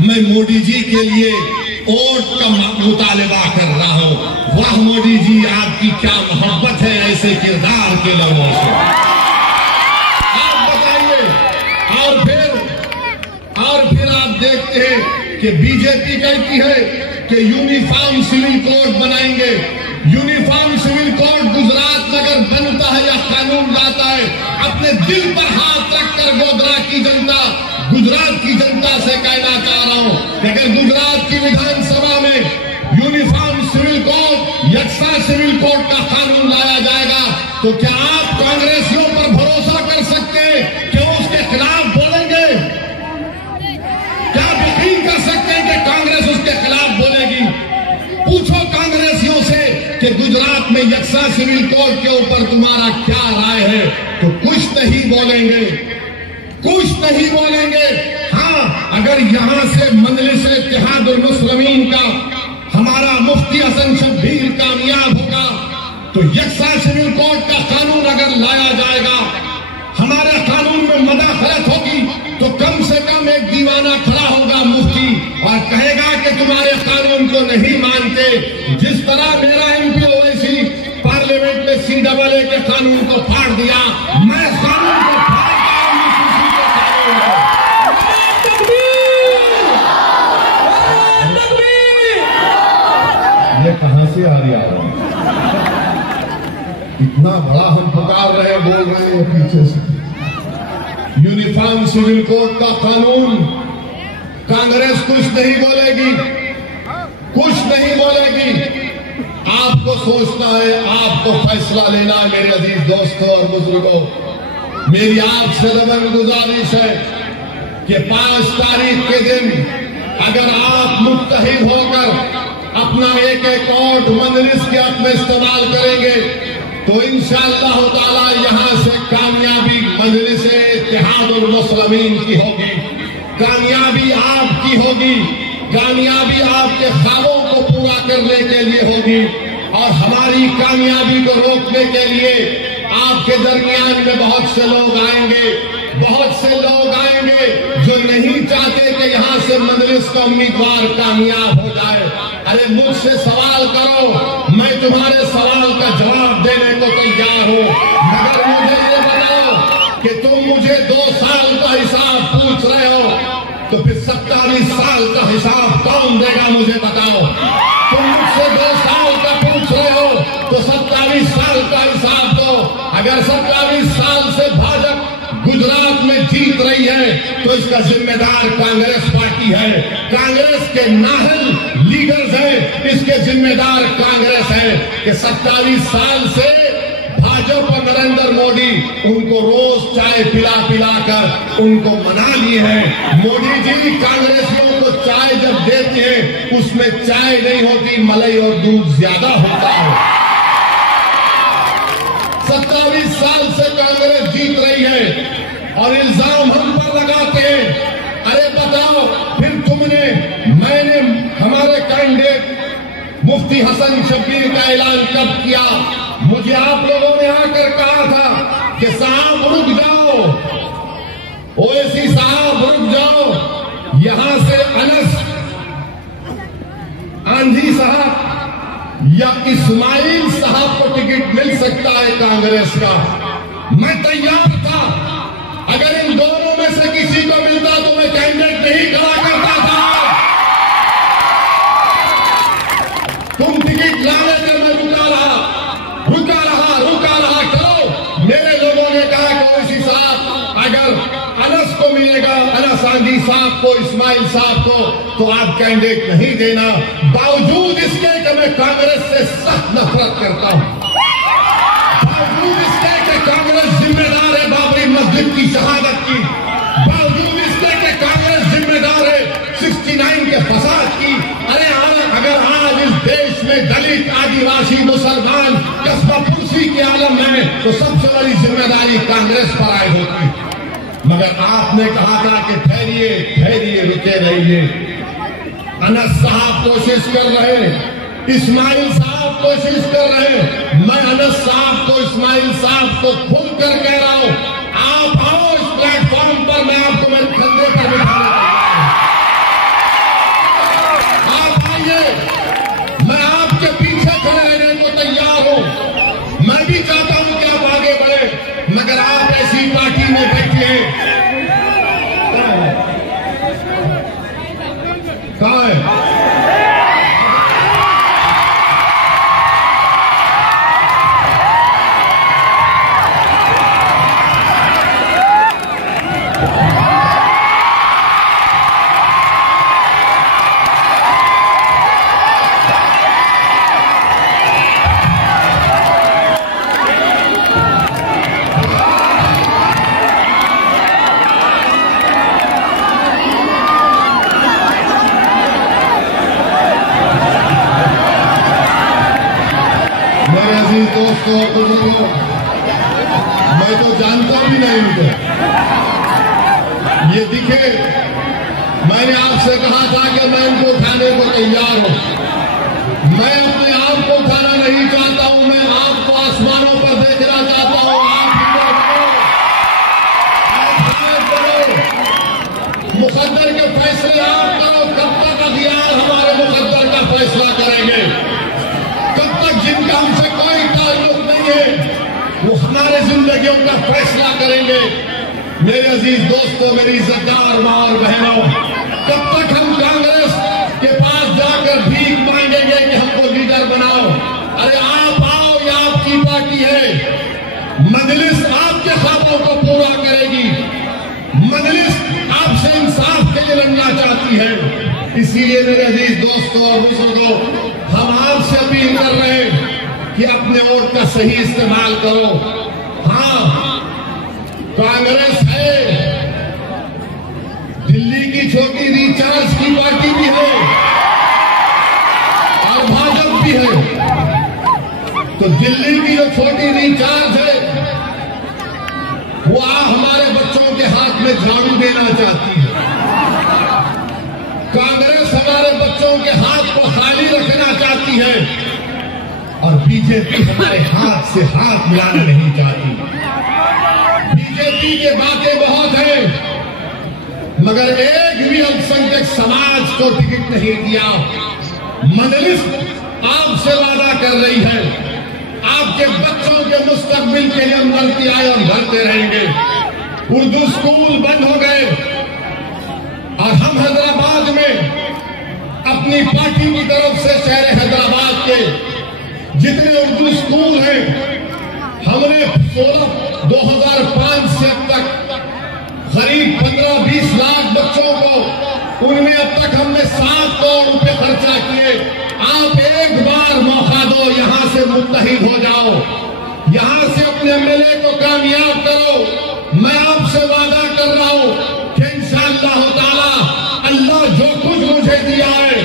मैं मोदी जी के लिए वोट का मुतालबा कर रहा हूं। वाह मोदी जी, आपकी क्या मोहब्बत है ऐसे किरदार के लोगों से, आप बताइए। और फिर आप देखते हैं कि बीजेपी कहती है कि यूनिफॉर्म सिविल कोड बनाएंगे। यूनिफॉर्म सिविल कोड गुजरात में अगर बनता है या कानून लाता है, अपने दिल पर हाथ रखकर गोधरा की जनता, गुजरात की जनता से कहना चाह रहा हूं कि अगर गुजरात की विधानसभा में यूनिफॉर्म सिविल कोड, यकसा सिविल कोड का कानून लाया जाएगा, तो क्या आप कांग्रेसियों पर भरोसा कर सकते हैं कि वो उसके खिलाफ बोलेंगे? क्या आप यकीन कर सकते हैं कि कांग्रेस उसके खिलाफ बोलेगी? पूछो कांग्रेसियों से कि गुजरात में यकसा सिविल कोड के ऊपर तुम्हारा क्या राय है, तो कुछ नहीं बोलेंगे, कुछ नहीं बोलेंगे। हाँ, अगर यहां से मजलिस-ए-इत्तेहादुल मुस्लिमीन का हमारा मुफ्ती हसन शब्बीर कामयाब होगा, तो यकसा सिविल कोड का कानून अगर लाया जाएगा, हमारे कानून में मदाखलत होगी, तो कम से कम एक दीवाना खड़ा होगा मुफ्ती और कहेगा कि तुम्हारे कानून को नहीं मानते। जिस तरह मेरा एमपी ओवैसी पार्लियामेंट में CAA के कानून को फाड़ दिया, मैं कानून को ये कहां से आ रही है? इतना बड़ा हम पुकार रहे, बोल रहे हैं पीछे से। यूनिफॉर्म सिविल कोड का कानून, कांग्रेस कुछ नहीं बोलेगी, कुछ नहीं बोलेगी। आपको सोचना है, आपको फैसला लेना है। मेरे अजीज दोस्तों और बुजुर्गों, मेरी आपसे नम्र गुजारिश है कि 5 तारीख के दिन अगर आप मुत्तहिद होकर अपना एक वोट मजलिस के हक में इस्तेमाल करेंगे, तो इंशाअल्लाह ताला यहां से कामयाबी मजलिस-ए-इत्तेहादुल मुस्लिमीन की होगी, कामयाबी आपकी होगी, कामयाबी आपके ख्वाबों को पूरा करने के लिए होगी। और हमारी कामयाबी को रोकने के लिए आपके दरमियान में बहुत से लोग आएंगे, बहुत से लोग आएंगे जो नहीं चाहते कि यहां से मजलिस का उम्मीदवार कामयाब हो जाए। अरे मुझसे सवाल करो, मैं तुम्हारे सवाल का जवाब देने को तैयार हूं, मगर मुझे ये बताओ कि तुम मुझे 2 साल का हिसाब पूछ रहे हो, तो फिर 27 साल का हिसाब कौन देगा? मुझे बताओ। तुम मुझसे 2 साल का पूछ रहे हो, तो 27 साल का हिसाब दो। अगर 27 साल से भाजपा गुजरात में जीत रही है, तो इसका जिम्मेदार कांग्रेस पार्टी है, कांग्रेस के नाहल लीडर्स हैं, इसके जिम्मेदार कांग्रेस है कि 27 साल से भाजपा और नरेंद्र मोदी उनको रोज चाय पिला पिलाकर उनको मना लिए हैं। मोदी जी कांग्रेसियों को चाय जब देते हैं, उसमें चाय नहीं होती, मलाई और दूध ज्यादा होता है। 27 साल से कांग्रेस जीत रही है और इल्जाम हम पर लगाते हैं। अरे बताओ, फिर मैंने हमारे कैंडिडेट मुफ्ती हसन शब्बीर का ऐलान कब किया? मुझे आप लोगों ने आकर कहा था कि साहब रुक जाओ, ओवैसी साहब रुक जाओ, यहां से अनस आंधी साहब या इस्माइल साहब को टिकट मिल सकता है कांग्रेस का। मैं तैयार था, अगर इन दोनों में से किसी को मिलता तो मैं कैंडिडेट नहीं खड़ा करता था। तुम टिकट लाने पर मैं रुका रहा। मेरे लोगों ने कहा कि ओवैसी साहब, अगर अनस को मिलेगा, अनस आंधी साहब को, इस्माइल साहब को, तो आप कैंडिडेट नहीं देना। बावजूद इसके कि मैं कांग्रेस से सख्त नफरत करता हूं, बावजूद इसके कि कांग्रेस जिम्मेदार है बाबरी मस्जिद की शहादत की, बावजूद इसके कि कांग्रेस जिम्मेदार है 69 के फसाद की। अरे अगर आज इस देश में दलित, आदिवासी, मुसलमान कस्बा पुरसी के आलम में, तो सबसे बड़ी जिम्मेदारी कांग्रेस पर आई होती। मगर आपने कहा था कि ठहरिए ठहरिए, रुके रहिए। अनस साहब कोशिश कर रहे हैं, इस्माइल साहब कोशिश कर रहे हैं। मैं अनस साहब को, इस्माइल साहब को खुलकर कह रहा हूं, आप आओ इस प्लेटफॉर्म पर, मैं आपको मेरे कंधे पर बिठाना चाहता हूं। कहाँ है? दोस्तों बुजुर्गों, मैं तो जानता भी नहीं उनको। ये दिखे, मैंने आपसे कहा था कि मैं इनको उठाने को तैयार हूं। मैं अपने आप को उठाना नहीं चाहता हूं, मैं आपको आसमानों पर देखना चाहता हूं। आप करो, मुकद्दर के फैसले आप करो। कब तक अखियार हमारे मुकद्दर का फैसला करेंगे? कब तक जिनका हमसे कोई ताल्लुक नहीं है वो हमारे जिंदगियों का फैसला करेंगे? मेरे अजीज दोस्तों, मेरी इज्जतदार मां और बहनों, कब तक हम कांग्रेस के पास जाकर भीख मांगेंगे कि हमको लीडर बनाओ? अरे आप आओ, ये आपकी पार्टी है। मजलिस आपके ख्वाबों को पूरा करेगी। मजलिस आपसे इंसाफ के लिए लड़ना चाहती है। इसीलिए मेरे अजीज दोस्तों और बुजुर्गों, हम आपसे अपील कर रहे हैं कि अपने वोट का सही इस्तेमाल करो। हाँ, कांग्रेस है, दिल्ली की छोटी रिचार्ज की पार्टी भी है और भाजपा भी है। तो दिल्ली की जो छोटी रिचार्ज है वो हमारे बच्चों के हाथ में झाड़ू देना चाहती है। कांग्रेस हमारे बच्चों के हाथ को खाली रखना चाहती है और बीजेपी हमारे हाथ से हाथ मिलाना नहीं चाहती। बीजेपी के बातें बहुत हैं, मगर एक भी अल्पसंख्यक समाज को टिकट नहीं दिया। मजलिस आपसे वादा कर रही है, आपके बच्चों के मुस्तकबिल के लिए हम भर्ती आए और भरते रहेंगे। उर्दू स्कूल बंद हो गए और हम हैदराबाद में अपनी पार्टी की तरफ से शहर हैदराबाद के जितने उर्दू स्कूल हैं, हमने 2005 से अब तक करीब 15-20 लाख बच्चों को, उनमें अब तक हमने 7 करोड़ रुपए खर्चा किए। आप एक बार मौका दो, यहां से मुत्तहिद हो जाओ, यहां से अपने एमएलए को कामयाब करो। मैं आपसे वादा कर रहा हूं कि इंशाअल्लाह ताला अल्लाह जो कुछ मुझे दिया है,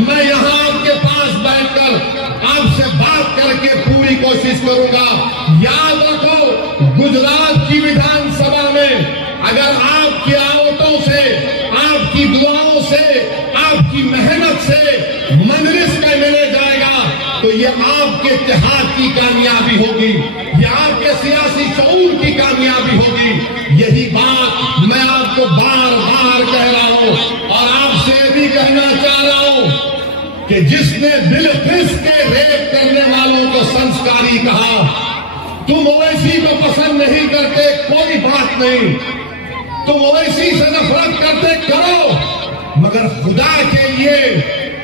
मैं यहां आपके पास बैठकर आपसे बात करके पूरी कोशिश करूंगा। याद रखो, गुजरात की विधानसभा में अगर आपकी आवतों से, आपकी दुआओं से, आपकी मेहनत से मजलिस का एमएलए जाएगा तो ये आपके इत्तेहाद की कामयाबी होगी, ये आपके सियासी शऊर की कामयाबी होगी। यही बात मैं आपको बार बार कह रहा हूं और आपसे भी कहना चाह रहा हूं कि जिसने बिलकिस के रेप करने वालों को संस्कारी कहा, तुम ओवैसी को पसंद नहीं करते, कोई बात नहीं, तुम ओवैसी से नफरत करते करो, मगर खुदा के लिए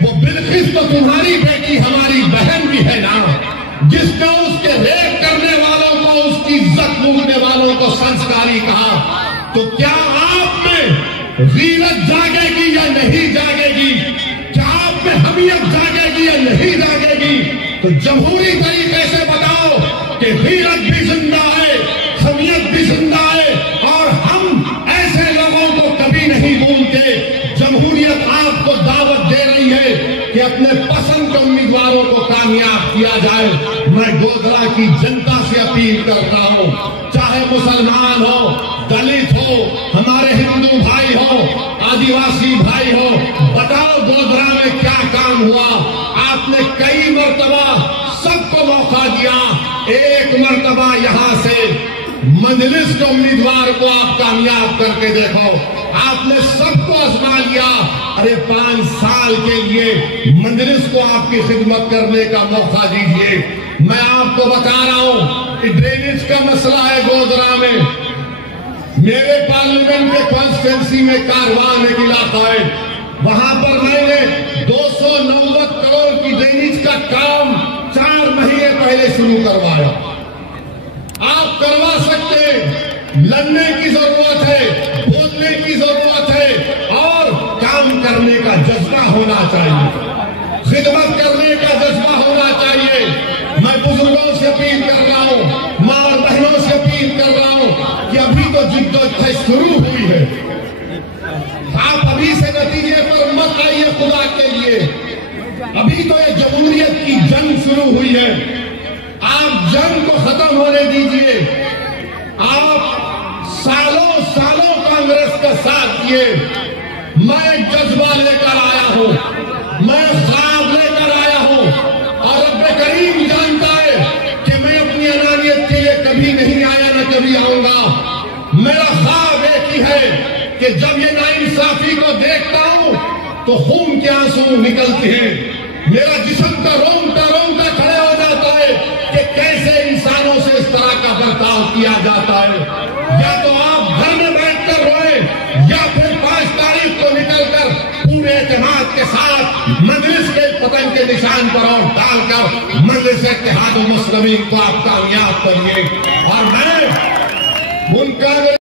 वो बिलकिस तो तुम्हारी बेटी, हमारी बहन भी है ना, जिसने उसके रेप करने वालों को, उसकी इज्जत लूटने वालों को संस्कारी कहा। तो क्या आप में गीरत जागेगी या नहीं जागेगी? क्या आप में हमियत जागेगी या नहीं जागेगी? तो जमहूरी तरीके से बताओ कि गीरत भी जिंदा है, हमियत भी जिंदा है और हम ऐसे लोगों को कभी नहीं भूलते। जमहूरियत आपको दावत दे रही है कि अपने पसंद के उम्मीदवारों को कामयाब किया जाए। मैं गोधरा की जनता से अपील करता हूं, चाहे मुसलमान हो, दलित हो, हमारे हिंदू भाई हो, आदिवासी भाई हो, बताओ गोधरा में क्या काम हुआ? आपने कई मर्तबा सबको मौका दिया, एक मर्तबा यहां से मजलिस के उम्मीदवार को आप कामयाब करके देखो। आपने सबको आजमा लिया, अरे 5 साल के लिए मजलिस को आपकी खिदमत करने का मौका दीजिए। मैं आपको बता रहा हूं कि ड्रेनेज का मसला है गोधरा में। मेरे पार्लियामेंट के कॉन्स्टिट्यूंसी में कारवान एक इलाका है, वहां पर मैंने 190 करोड़ की ड्रेनेज का काम 4 महीने पहले शुरू करवाया। आप करवा सकते हैं, लड़ने की जरूरत है, बोलने की जरूरत है और काम करने का जज्बा होना चाहिए, खिदमत करने का जज्बा होना चाहिए। मैं बुजुर्गों से अपील कर रहा हूं, मां और बहनों से अपील कर रहा हूं कि अभी तो जिद्दोजहद शुरू हुई है। आप अभी से नतीजे पर मत आइए खुदा के लिए, अभी तो ये जमहूरियत की जंग शुरू हुई है। आप जंग को खत्म होने दीजिए। आप सालों सालों कांग्रेस का साथ दिए। मैं एक जज्बा लेकर आया हूं, मैं ख्वाब लेकर आया हूं और रब्बे करीम जानता है कि मैं अपनी अनानियत के लिए कभी नहीं आया, न कभी आऊंगा। मेरा ख्वाब एक ही है कि जब ये नाइंसाफी को देखता हूं तो खून के आंसू निकलते हैं, मेरा जिस्म का रोंगटा रोंगटा खड़े हो जाता है कि कैसे इंसानों से इस तरह का बर्ताव किया जाता है। या तो आप घर में बैठकर रोए या फिर 5 तारीख को निकलकर पूरे एतमाद के साथ मजलिस के पतन के निशान पर और डालकर मजलिस इत्तेहाद मुस्लिमीन को आप कामयाब करिए। और मैं उनका